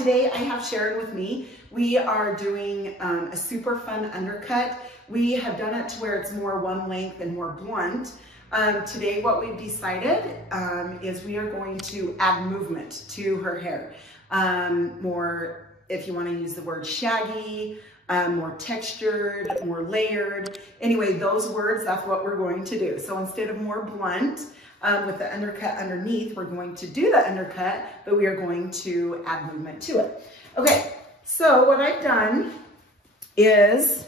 today I have Sharon with me. We are doing a super fun undercut. We have done it to where it's more one length and more blunt. Today what we've decided is we are going to add movement to her hair. More, if you want to use the word shaggy, more textured, more layered. Anyway, those words, that's what we're going to do. So instead of more blunt, with the undercut underneath, we're going to do the undercut, but we are going to add movement to it. Okay, so what I've done is,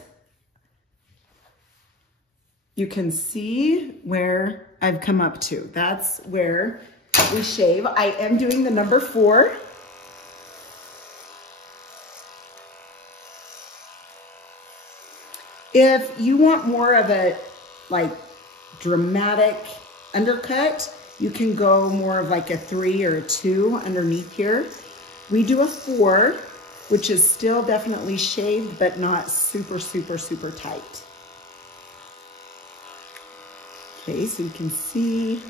you can see where I've come up to. That's where we shave. I am doing the number 4. If you want more of a like dramatic undercut, you can go more of like a 3 or a 2 underneath here. We do a 4, which is still definitely shaved, but not super, super, super tight. Okay, so you can see.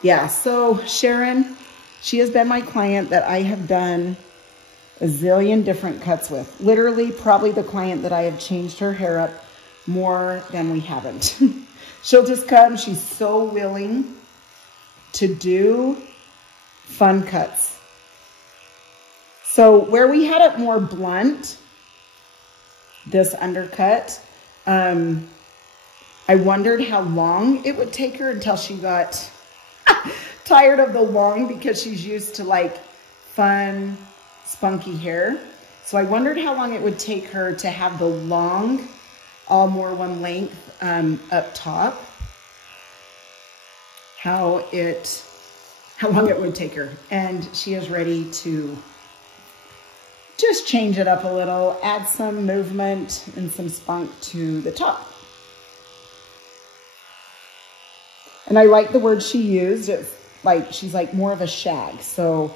Yeah, so Sharon, she has been my client that I have done a zillion different cuts with. Literally, probably the client that I have changed her hair up more than we haven't. She'll just come. She's so willing to do fun cuts. So where we had it more blunt, this undercut, I wondered how long it would take her until she got tired of the long, because she's used to like fun, spunky hair. So I wondered how long it would take her to have the long, all more one length up top. How long it would take her. And she is ready to just change it up a little, add some movement and some spunk to the top. And I like the word she used. It's like, she's like more of a shag. So,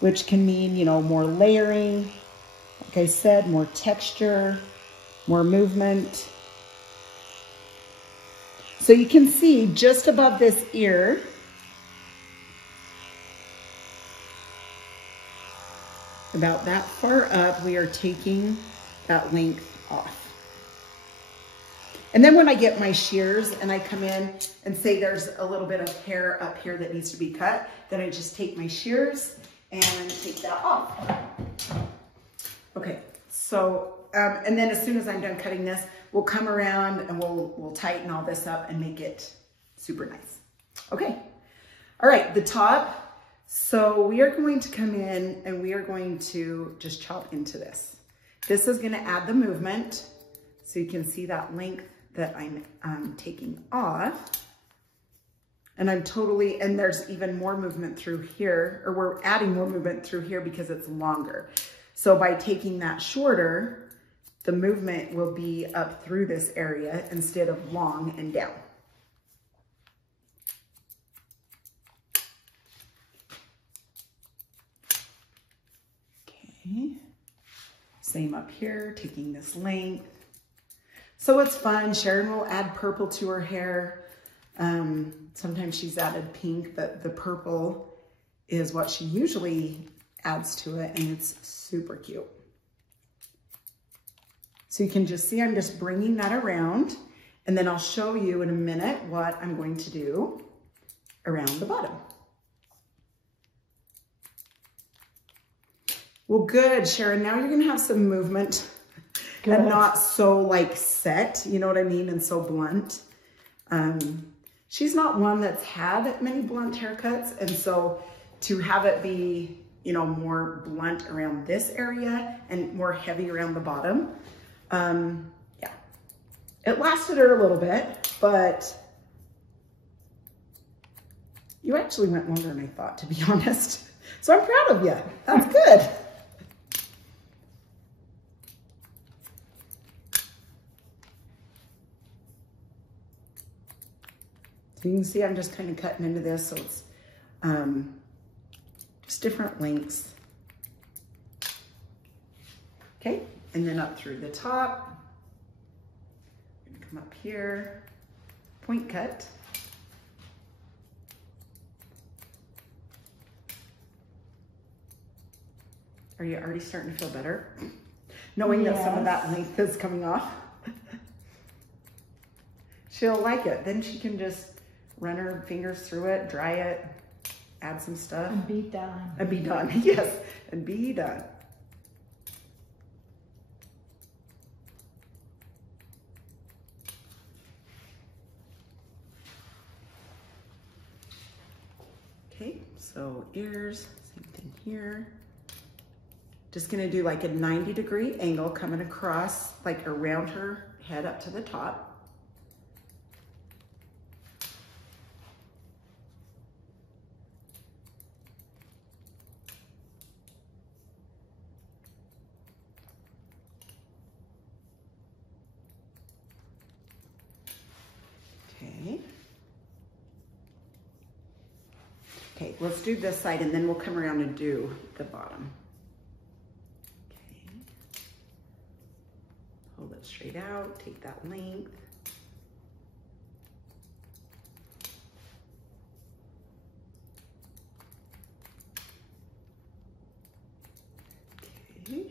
which can mean, you know, more layering. Like I said, more texture, more movement. So you can see just above this ear, about that far up, we are taking that length off. And then when I get my shears and I come in and say there's a little bit of hair up here that needs to be cut, then I just take my shears and take that off. Okay, so, and then as soon as I'm done cutting this, we'll come around and we'll tighten all this up and make it super nice. Okay, all right, the top. So we are going to come in and we are going to just chop into this. This is gonna add the movement. So you can see that length that I'm taking off. And and there's even more movement through here, or we're adding more movement through here because it's longer. So by taking that shorter, the movement will be up through this area instead of long and down. Okay, same up here, taking this length. So it's fun. Sharon will add purple to her hair. Sometimes she's added pink, but the purple is what she usually adds to it, and it's super cute. So you can just see I'm just bringing that around, and then I'll show you in a minute what I'm going to do around the bottom. Well, good, Sharon. Now you're gonna have some movement. Good. And not so like set, you know what I mean, and so blunt. She's not one that's had many blunt haircuts, and so to have it be, you know, more blunt around this area and more heavy around the bottom, yeah. It lasted her a little bit, but you actually went longer than I thought, to be honest. So I'm proud of you. That's good. So you can see I'm just kind of cutting into this, so it's just different lengths. Okay, and then up through the top. I'm gonna come up here. point cut. Are you already starting to feel better? Knowing that some of that length is coming off. She'll like it. Then she can just run her fingers through it, dry it, add some stuff. And be done. And be done, yes, and be done. Okay, so ears, same thing here. Just gonna do like a 90-degree angle coming across, like around her head up to the top. Okay. Okay, let's do this side and then we'll come around and do the bottom. Okay. Hold it straight out, take that length. Okay.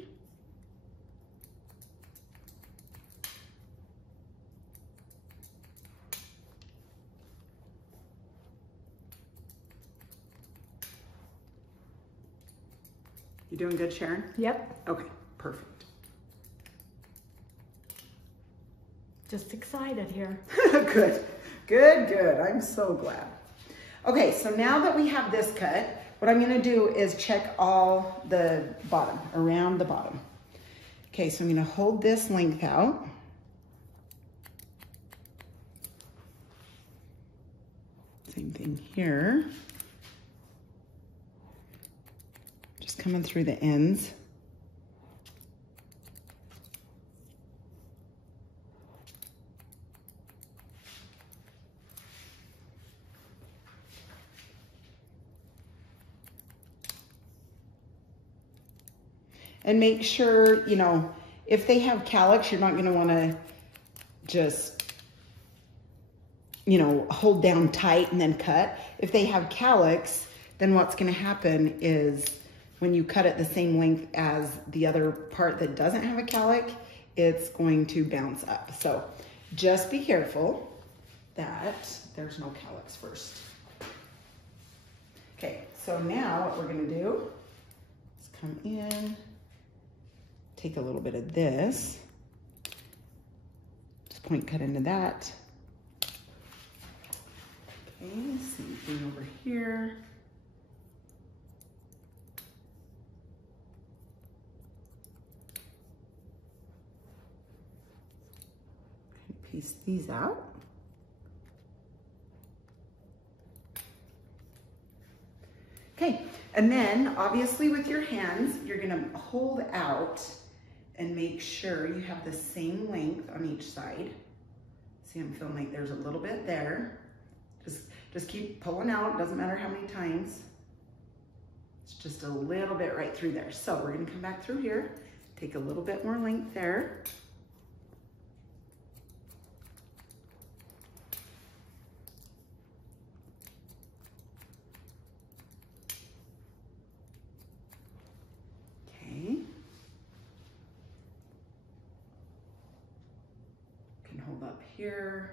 You doing good, Sharon? Yep. Okay, perfect. Just excited here. Good, good, good. I'm so glad. Okay, so now that we have this cut, what I'm gonna do is check all the bottom, around the bottom. Okay, so I'm gonna hold this length out. Same thing here. Just coming through the ends. And make sure, you know, if they have calyx, you're not going to want to just, you know, hold down tight and then cut. If they have calyx, then what's going to happen is when you cut it the same length as the other part that doesn't have a calyx, it's going to bounce up. So just be careful that there's no calyx first. Okay, so now what we're going to do is come in. Take a little bit of this, just point cut into that. Okay, same thing over here. Piece these out. Okay, and then obviously with your hands, you're gonna hold out and make sure you have the same length on each side. See, I'm feeling like there's a little bit there. Just keep pulling out, doesn't matter how many times. It's just a little bit right through there. So we're gonna come back through here, take a little bit more length there. Hold up here.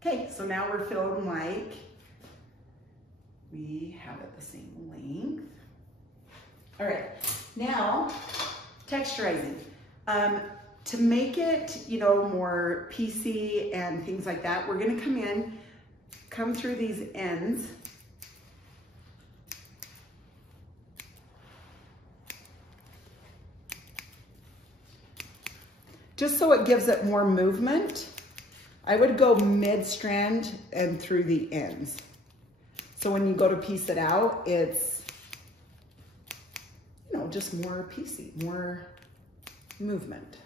Okay, so now we're feeling like we have it the same length. All right, now texturizing. To make it, you know, more piecey and things like that, we're gonna come through these ends. Just so it gives it more movement, I would go mid-strand and through the ends. So when you go to piece it out, it's, you know, just more piecey, more movement.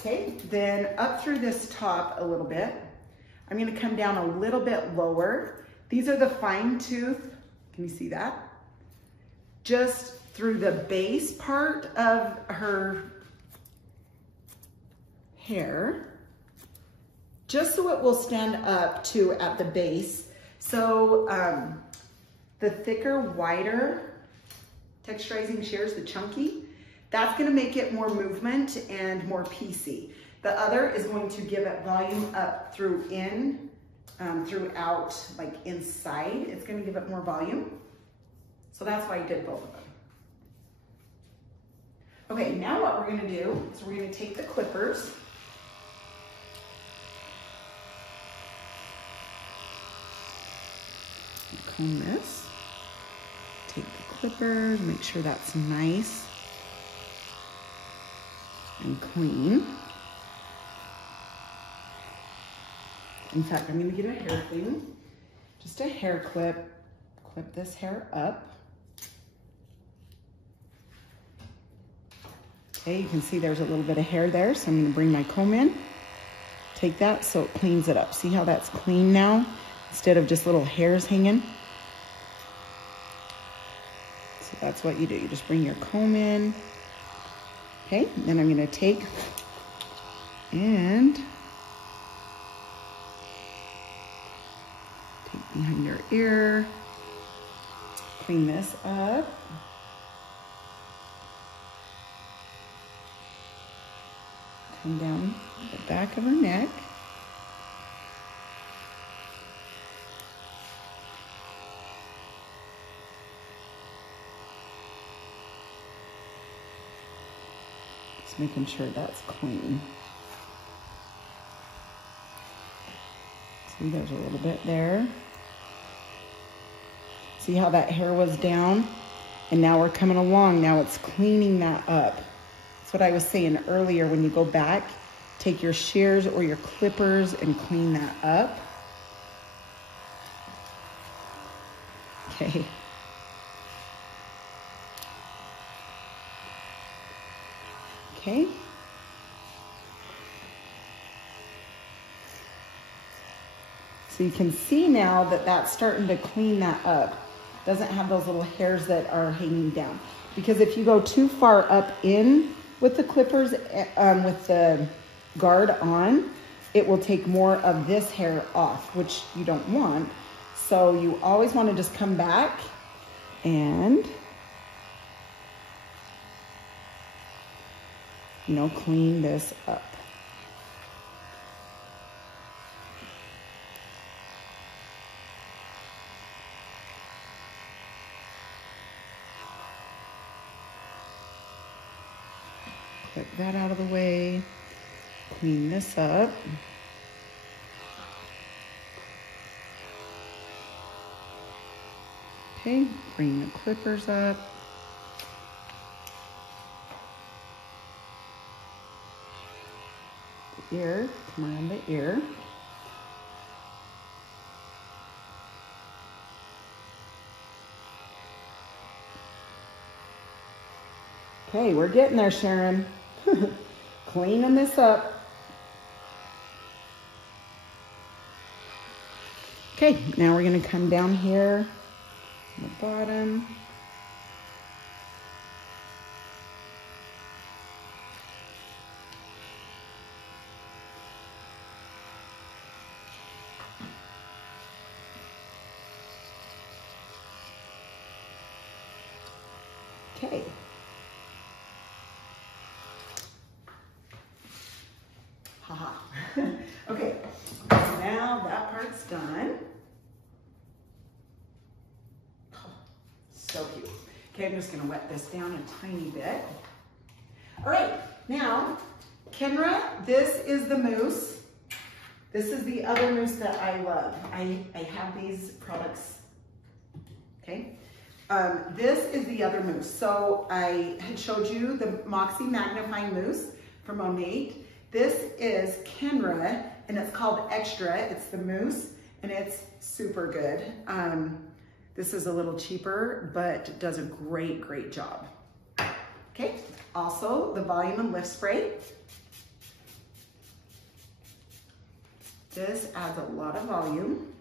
Okay, then up through this top a little bit, I'm gonna come down a little bit lower. These are the fine tooth, can you see that? Just through the base part of her hair. just so it will stand up too at the base. So the thicker, wider texturizing shears, the chunky, that's gonna make it more movement and more piecey. The other is going to give it volume up throughout, like inside. It's gonna give it more volume. So that's why I did both of them. Okay, now what we're gonna do is we're gonna take the clippers. Comb this. Take the clippers, make sure that's nice and clean. In fact, I'm gonna get a hair thing, just a hair clip, clip this hair up. Okay, you can see there's a little bit of hair there, so I'm gonna bring my comb in, take that so it cleans it up. See how that's clean now, instead of just little hairs hanging? So that's what you do, you just bring your comb in. Okay, then I'm gonna take and take behind your ear, clean this up. Come down the back of her neck. Just making sure that's clean. See, there's a little bit there. See how that hair was down? And now we're coming along. Now it's cleaning that up. That's what I was saying earlier. When you go back, take your shears or your clippers and clean that up. Okay. Okay. So you can see now that that's starting to clean that up. Doesn't have those little hairs that are hanging down. Because if you go too far up in with the clippers, with the guard on, it will take more of this hair off, which you don't want. So you always want to just come back and, you know, clean this up. Get that out of the way, clean this up. Okay, bring the clippers up. The ear, come around the ear. Okay, we're getting there, Sharon. Cleaning this up. Okay, now we're gonna come down here on the bottom. Okay. Haha. Okay, now that part's done. Oh, so cute. Okay, I'm just gonna wet this down a tiny bit. All right, now, Kenra, this is the mousse. This is the other mousse that I love. I have these products, okay? This is the other mousse. So I had showed you the Moxie Magnifying Mousse from Monate. This is Kenra, and it's called Extra. It's the mousse, and it's super good. This is a little cheaper, but does a great, great job. Okay, also the Volume and Lift Spray. This adds a lot of volume.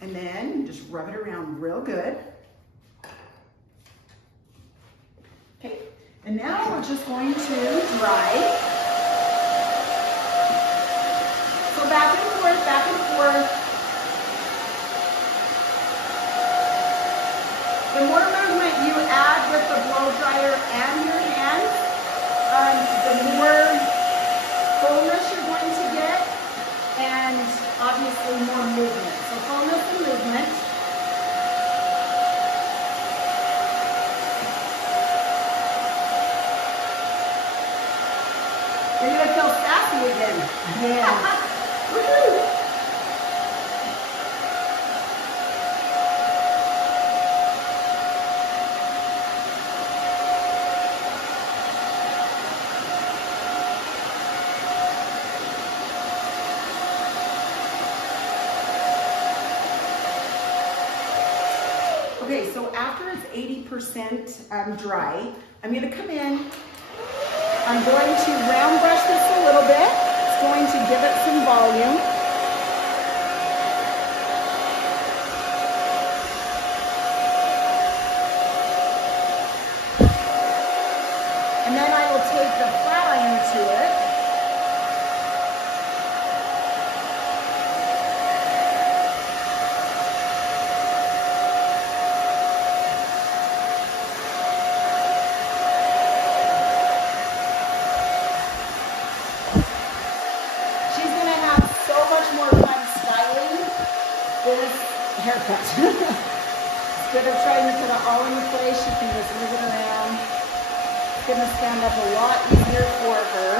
And then you just rub it around real good. Okay, and now we're just going to dry. So back and forth, back and forth. The more movement you add with the blow dryer and your hands, the more fullness you're going to get, and obviously more movement. So fullness and movement. You're gonna feel sassy again. Yeah. Woohoo! Okay, so after it's 80% dry, I'm gonna come in. I'm going to round brush this a little bit. It's going to give it some volume. And then I will take the flat iron to it. Haircut. Instead of trying to put it all in place, you can just move it around. It's going to stand up a lot easier for her.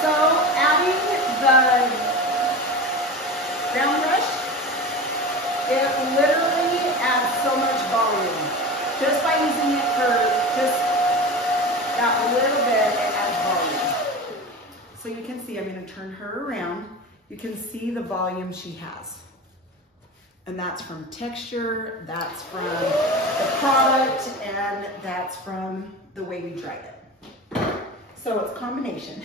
So adding the round brush, it literally adds so much volume. Just by using it for just that little bit, it adds volume. So you can see, I'm going to turn her around. You can see the volume she has. And that's from texture, that's from the product, and that's from the way we dried it. So it's a combination.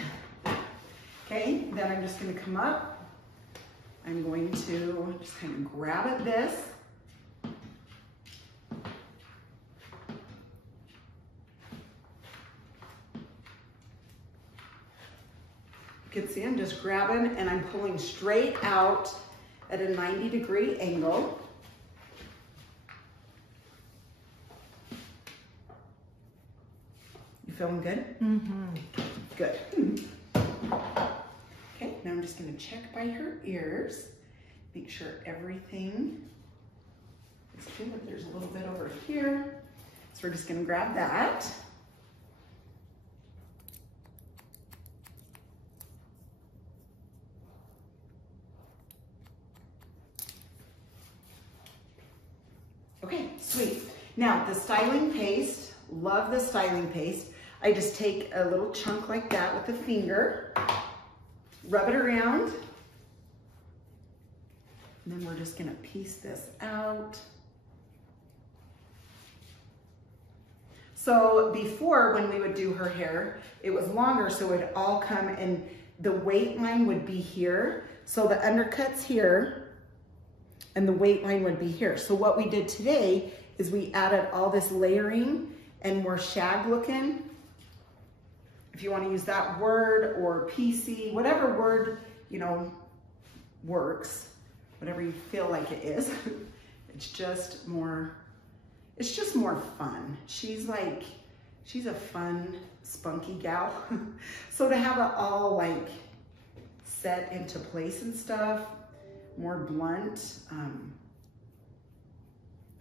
Okay, then I'm just going to come up. I'm going to just kind of grab at this. You can see I'm just grabbing and I'm pulling straight out at a 90-degree angle. You feeling good? Mm-hmm. Good. Okay, now I'm just going to check by her ears, make sure everything is good. There's a little bit over here, so we're just going to grab that. Okay, sweet. Now the styling paste, love the styling paste. I just take a little chunk like that with the finger, rub it around, and then we're just gonna piece this out. So before, when we would do her hair, it was longer, so it would all come and the weight line would be here. So the undercut's here, and the weight line would be here. So what we did today is we added all this layering and more shag looking. If you want to use that word or PC, whatever word, you know, works, whatever you feel like it is. It's just more fun. She's a fun, spunky gal. So to have it all like set into place and stuff, more blunt. I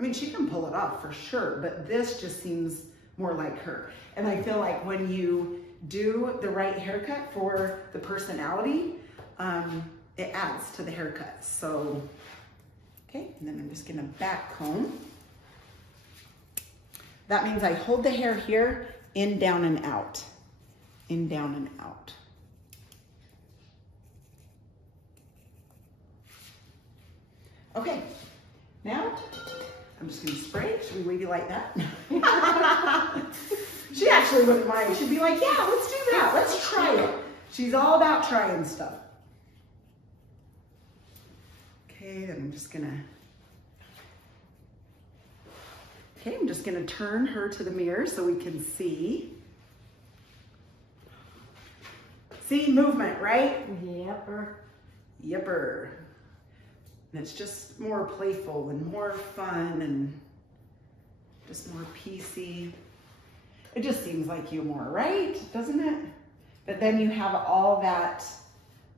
mean, she can pull it off for sure, but this just seems more like her. And I feel like when you do the right haircut for the personality, it adds to the haircut. So, okay, and then I'm just gonna back comb. That means I hold the hair here, in, down, and out. In, down, and out. Okay, now I'm just gonna spray. Should we leave you like that? She actually wouldn't mind. She'd be like, yeah, let's do that. Let's try it. She's all about trying stuff. Okay, then I'm just gonna turn her to the mirror so we can see. See, movement, right? Yepper. Yipper. And it's just more playful and more fun and just more PC. It just seems like you more, right? Doesn't it? But then you have all that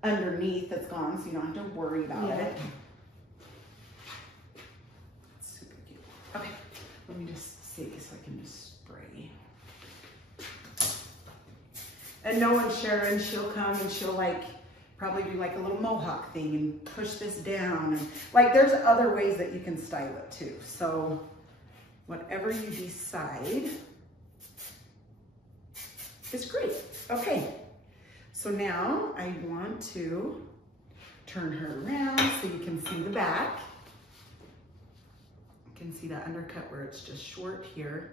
underneath that's gone, so you don't have to worry about it. It's super cute. Okay, let me just see so I can just spray. And knowing Sharon, she'll come and she'll like probably do like a little mohawk thing and push this down. And like there's other ways that you can style it too. So whatever you decide is great. Okay, so now I want to turn her around so you can see the back. You can see that undercut where it's just short here.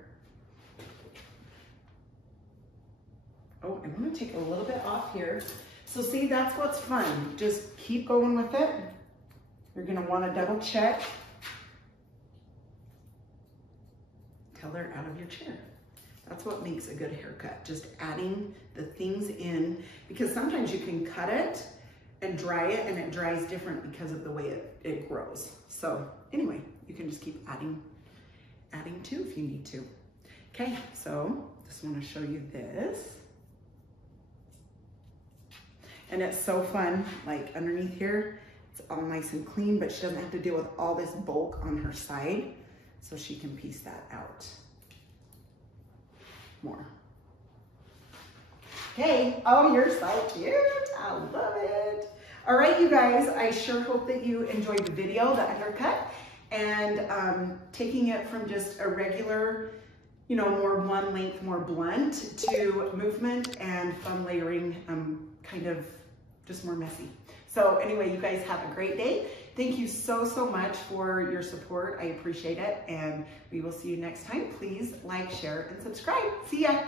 Oh, I'm gonna take a little bit off here. So see, that's what's fun. Just keep going with it. You're gonna wanna double check. Color out of your chair. That's what makes a good haircut. Just adding the things in, because sometimes you can cut it and dry it and it dries different because of the way it grows. So anyway, you can just keep adding to if you need to. Okay, so just wanna show you this. And it's so fun, like underneath here, it's all nice and clean, but she doesn't have to deal with all this bulk on her side, so she can piece that out more. Okay, oh, you're so cute, I love it. All right, you guys, I sure hope that you enjoyed the video, the undercut, and taking it from just a regular, you know, more one length, more blunt, to movement and fun layering, kind of just more messy. So anyway, you guys have a great day. Thank you so, so much for your support. I appreciate it. And we will see you next time. Please like, share, and subscribe. See ya.